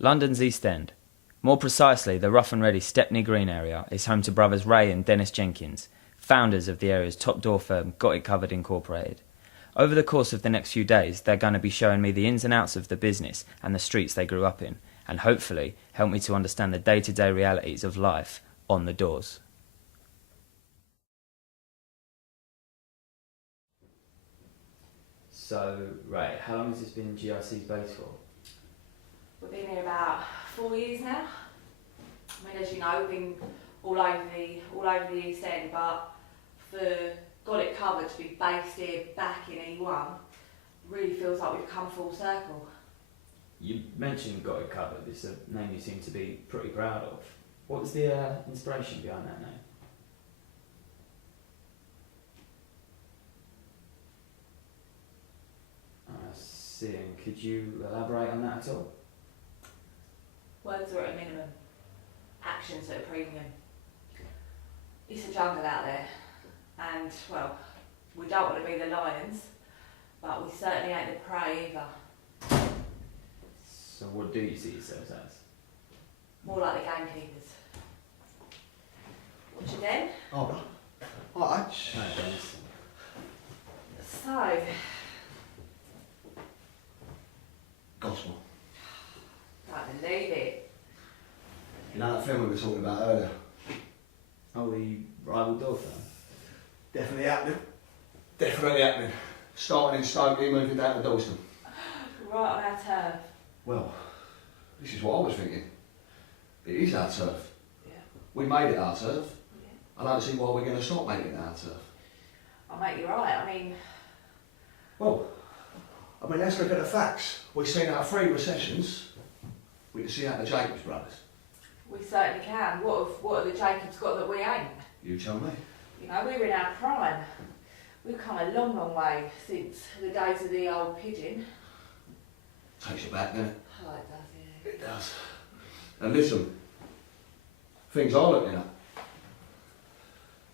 London's East End. More precisely, the rough and ready Stepney Green area is home to brothers Ray and Dennis Jenkins, founders of the area's top door firm Got It Covered Incorporated. Over the course of the next few days, they're going to be showing me the ins and outs of the business and the streets they grew up in, and hopefully help me to understand the day-to-day realities of life on the doors. So, Ray, how long has this been GIC's base for? We've been here about 4 years now. I mean, as you know, we've been all over the East End, but for Got It Covered to be based here back in E1 really feels like we've come full circle. You mentioned Got It Covered. It's a name you seem to be pretty proud of. What was the inspiration behind that name? I see. And could you elaborate on that at all? Words are at a minimum, actions at a premium. It's a jungle out there, and well, we don't want to be the lions, but we certainly ain't the prey either. So what do you see yourselves as? More like the gamekeepers. What you then? Oh, alright. No, Dennis. So, Gospel. don't believe it. You know that film we were talking about earlier? Oh, the rival door firm? Definitely happening. Definitely happening. Starting in Stoke, moving down to Dalston. Right on our turf. Well, this is what I was thinking. It is our turf. Yeah. We made it our turf. Yeah. I don't see why we're going to stop making it our turf. I'll make you right. I mean, Well, let's look at the facts. We've seen our 3 recessions. We can see out the Jenkins brothers. we certainly can. What have the Jacobs got that we ain't? You tell me. You know, we're in our prime. We've come a long, long way since the days of the old pigeon. Takes you back, doesn't it? Oh, it does, yeah. It does. And listen, things are looking up.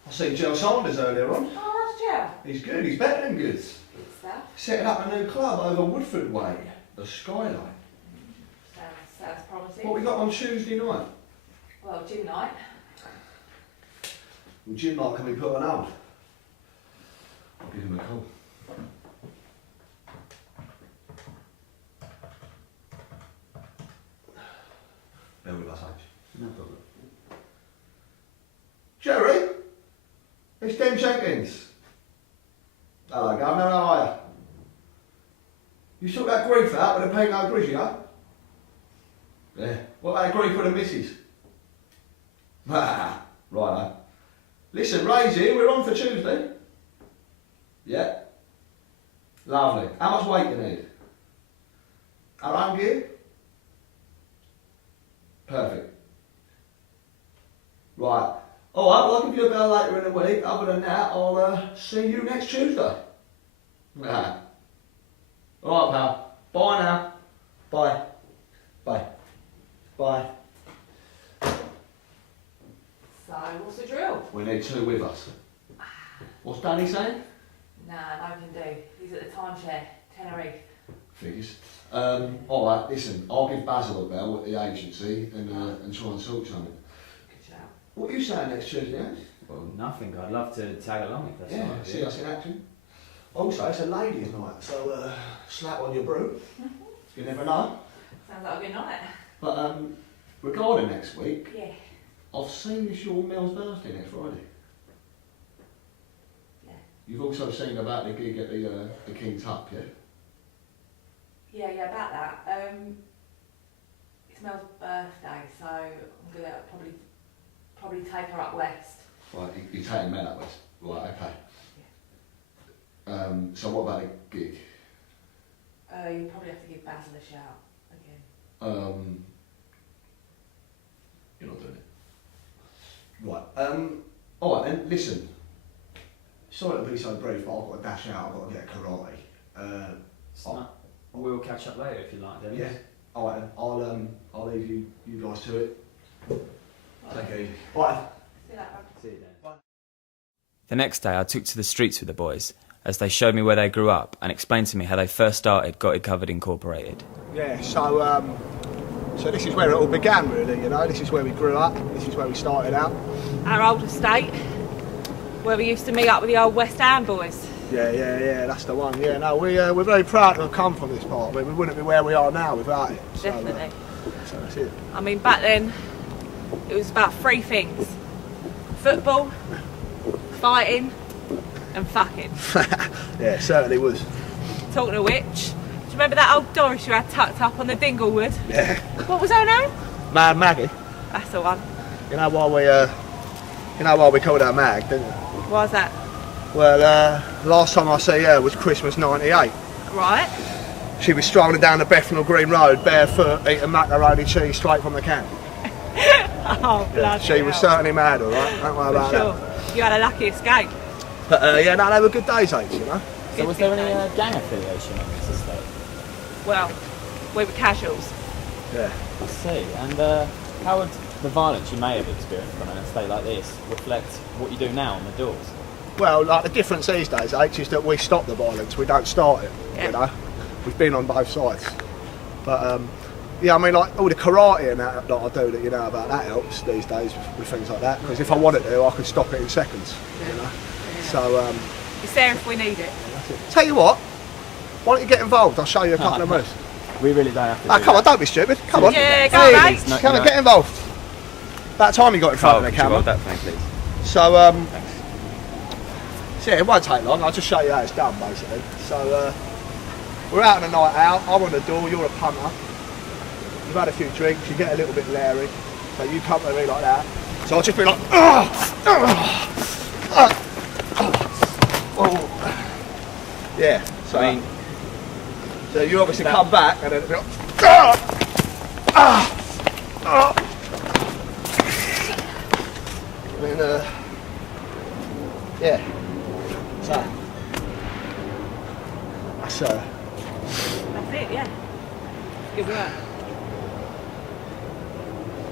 I seen Joe Saunders earlier on. Oh, that's Joe. He's good, he's better than good. Good stuff. Setting up a new club over Woodford Way, the Skyline. Sounds promising. What we got on Tuesday night? Well, gym night. Well, gym night can be put on hold. I'll give him a call. Bear with us, H. No problem. Jerry? It's Dem Jenkins. Hello, Governor, how are you? You took that grief out with the Pinot Grigio? Yeah. What about the grief with the missus? Ah, righto. Listen, Ray's here, we're on for Tuesday. Yeah. Lovely. How much weight you need? Our own gear? Perfect. Right. Alright, well I'll give you a bell later in the week. Other than that, I'll see you next Tuesday. Alright, pal. Bye now. Bye. Bye. Bye. So, what's the drill? We need 2 with us. What's Danny saying? Nah, no can do. He's at the timeshare, Tenerife. Figures. Alright, listen, I'll give Basil a bell at the agency and try and sort something. Good shout. What are you saying next Tuesday, Ange? Well, nothing. I'd love to tag along if that's all Yeah, right with see you. us in action. Also, it's a ladies' night, so slap on your brew. You never know. Sounds like a good night. But regarding next week, Yeah. I've seen it's your Mel's birthday next Friday. Yeah. You've also seen about the gig at the King's Hut, yeah? Yeah, about that. It's Mel's birthday, so I'm gonna probably take her up west. Right, you're taking Mel up west. Right, okay. So what about the gig? You probably have to give Basil a shout again. You're not doing it. Right. Alright then, listen. Sorry to be so brief, but I've got to dash out, I've got to get a karate. We'll catch up later if you like, Dennis. Yeah. Alright then, I'll leave you guys to it. Take it easy. Bye. See you later. See you then. The next day I took to the streets with the boys as they showed me where they grew up and explained to me how they first started Got It Covered Incorporated. Yeah, so So this is where it all began, really, you know. This is where we grew up. This is where we started out. Our old estate, where we used to meet up with the old West Ham boys. Yeah, that's the one. Yeah, no, we're very proud to have come from this part. I mean, we wouldn't be where we are now without it. So, Definitely. So that's it. I mean, back then, it was about three things. Football, fighting, and fucking. Yeah, it certainly was. Talking of which, do you remember that old Doris you had tucked up on the Dinglewood? Yeah. What was her name? Mad Maggie. That's the one. You know why we called her Mag, didn't you? Why's that? Well, last time I see her was Christmas '98. Right. She was strolling down the Bethnal Green Road barefoot, eating macaroni cheese straight from the can. Oh, bloody She was hell. certainly mad, all right. Don't worry about For sure. that. You had a lucky escape. But yeah, no, they were good days, you know. So was there any gang affiliation on this estate? Well, we were casuals. Yeah. I see. And how would the violence you may have experienced on an estate like this reflect what you do now on the doors? Well, like the difference these days, is that we stop the violence, we don't start it. Yeah. You know, we've been on both sides. But yeah, I mean, like all the karate and that I do that you know about, that helps these days with things like that. Because if I wanted to, I could stop it in seconds. You know. So It's there if we need it. that's it. Tell you what, why don't you get involved? I'll show you a couple of moves. We really don't have to Oh, do come that. on, don't be stupid. Come on. Yeah, go, Hey, mate. No, come you on, don't. get involved. About time you got in front Carl, of could the you hold camera. that for me, please? So so yeah, it won't take long. I'll just show you how it's done, basically. So we're out on a night out. I'm on the door. You're a punter. You've had a few drinks. You get a little bit leery. So you come to me like that. So I'll just be like, yeah. So I mean, so you obviously come back and then it'll be like, and then yeah. So that's That's it, yeah. Good work.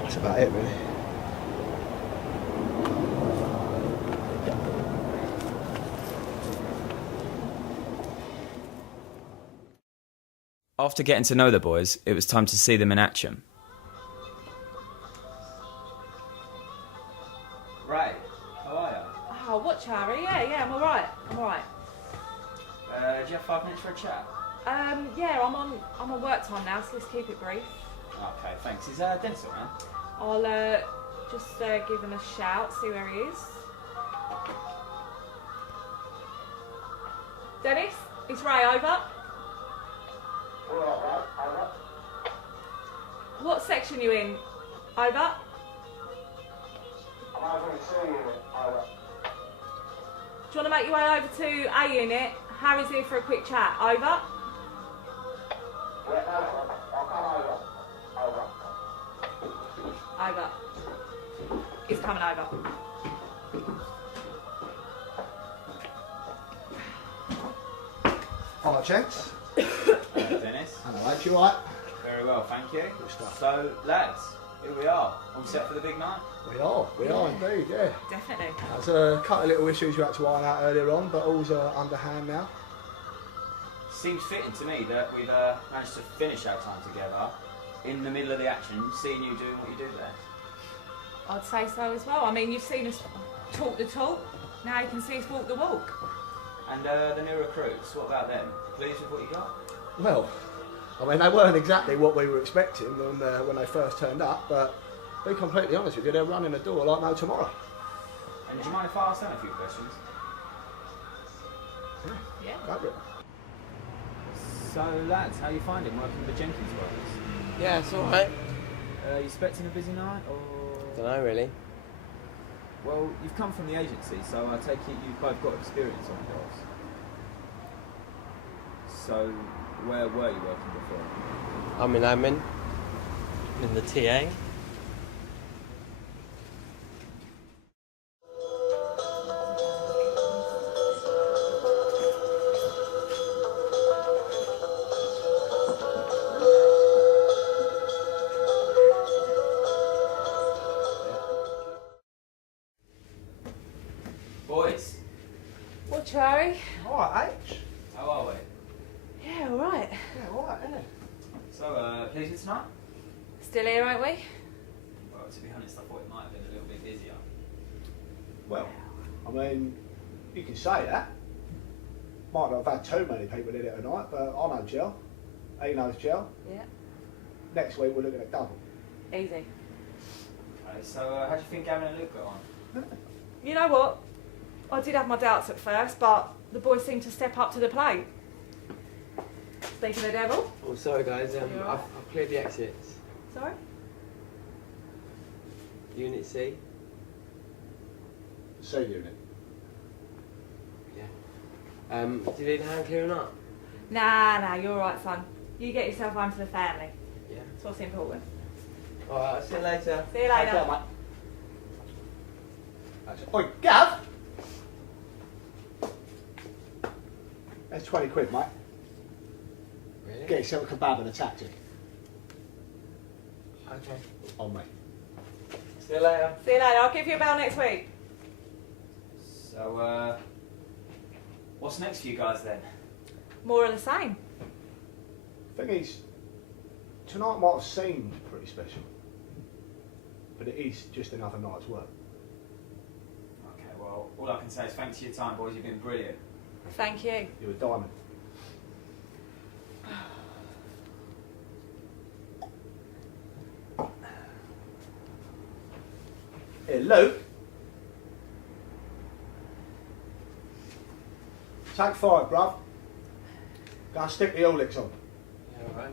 that's about it, really. after getting to know the boys, it was time to see them in action. Right, how are you? Oh, what, Charlie? Yeah, I'm alright. I'm alright. Do you have 5 minutes for a chat? Yeah, I'm on work time now, so let's keep it brief. Okay, thanks. Is Dennis around? I'll just give him a shout, see where he is. Dennis, it's Ray, over. What section you in? Over. Do you want to make your way over to A unit? Harry's here for a quick chat. Over. Over. He's coming over. Alright, Jenks. Dennis. Hello, lads, you alright? Very well, thank you. Good stuff. So, lads, here we are. All set for the big night? We are indeed, yeah. Definitely. There's a couple of little issues we had to iron out earlier on, but all's underhand now. Seems fitting to me that we've managed to finish our time together in the middle of the action, seeing you doing what you do there. I'd say so as well. I mean, you've seen us talk the talk. Now you can see us walk the walk. And the new recruits, what about them? Pleased with what you got? Well, I mean, they weren't exactly what we were expecting when they first turned up, but to be completely honest with you, they're running the door like no tomorrow. And do you mind if I ask them a few questions? Yeah. Go for it. So, lads, how are you finding working with the Jenkins brothers? Yeah, it's alright. Are you expecting a busy night, or...? Don't know really. Well, you've come from the agency, so I take it you've both got experience on doors. So, where were you working before? I'm in admin. In the TA. Boys, What, Charlie? Alright, H. how are we? Yeah, all right. Yeah, alright, isn't it? So, pleased with tonight? It's Still here, aren't we? Well, to be honest, I thought it might have been a little bit busier. Well, I mean, you can say that. Might not have had too many people in it tonight, but I know Jill. He knows Jill. Yeah. Next week we're looking at double. Easy. Okay, so how do you think Gavin and Luke got on? You know what? I did have my doubts at first, but the boys seemed to step up to the plate. Speaking of the devil. Oh, sorry guys, You all right? I've cleared the exits. Sorry? Unit C. C unit. Yeah. Do you need a hand clearing up? Nah, you're alright, son. You get yourself home to the family. Yeah. That's what's important. Alright, I'll see you later. See you later. Okay, mate. Oi, Gav! That's 20 quid, mate. Really? Get yourself a kebab and a taxi. Okay. On me. See you later. See you later. I'll give you a bell next week. So, what's next for you guys then? More of the same. Thing is, tonight might have seemed pretty special, but it is just another night's work. Okay, well, all I can say is thanks for your time, boys. You've been brilliant. Thank you. You're a diamond. Here, Luke. Take 5, bruv. Go and stick the Olix on. Yeah, alright.